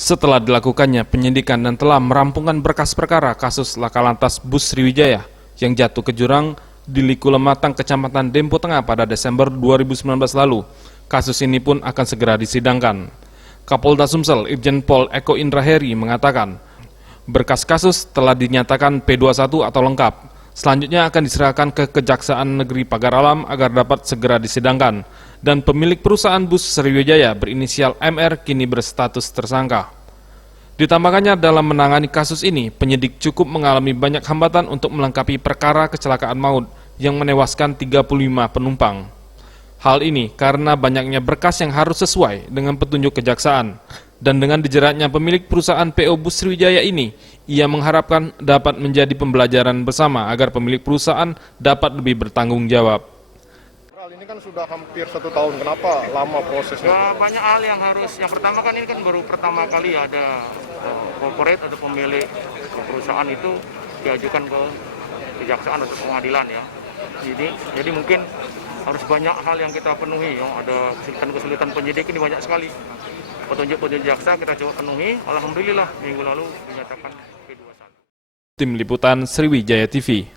Setelah dilakukannya penyidikan dan telah merampungkan berkas perkara kasus Lakalantas Bus Sriwijaya yang jatuh ke jurang di Liku Lematang, Kecamatan Dempo Tengah pada Desember 2019 lalu, kasus ini pun akan segera disidangkan. Kapolda Sumsel Irjen Pol Eko Indraheri mengatakan, berkas kasus telah dinyatakan P21 atau lengkap. Selanjutnya akan diserahkan ke Kejaksaan Negeri Pagar Alam agar dapat segera disidangkan. Dan pemilik perusahaan bus Sriwijaya berinisial MR kini berstatus tersangka. Ditambahkannya dalam menangani kasus ini, penyidik cukup mengalami banyak hambatan untuk melengkapi perkara kecelakaan maut yang menewaskan 35 penumpang. Hal ini karena banyaknya berkas yang harus sesuai dengan petunjuk kejaksaan. Dan dengan dijeratnya pemilik perusahaan PO Bus Sriwijaya ini, ia mengharapkan dapat menjadi pembelajaran bersama agar pemilik perusahaan dapat lebih bertanggung jawab. Ini kan sudah hampir 1 tahun, kenapa lama prosesnya? Ya, banyak hal yang harus, yang pertama kan ini kan baru pertama kali ada corporate atau pemilik perusahaan itu diajukan ke kejaksaan atau pengadilan ya. Jadi mungkin harus banyak hal yang kita penuhi ya, ada kesulitan penyidik ini banyak sekali. Petunjuk-petunjuk jaksa kita coba penuhi, alhamdulillah minggu lalu dinyatakan P21. Tim Liputan Sriwijaya TV.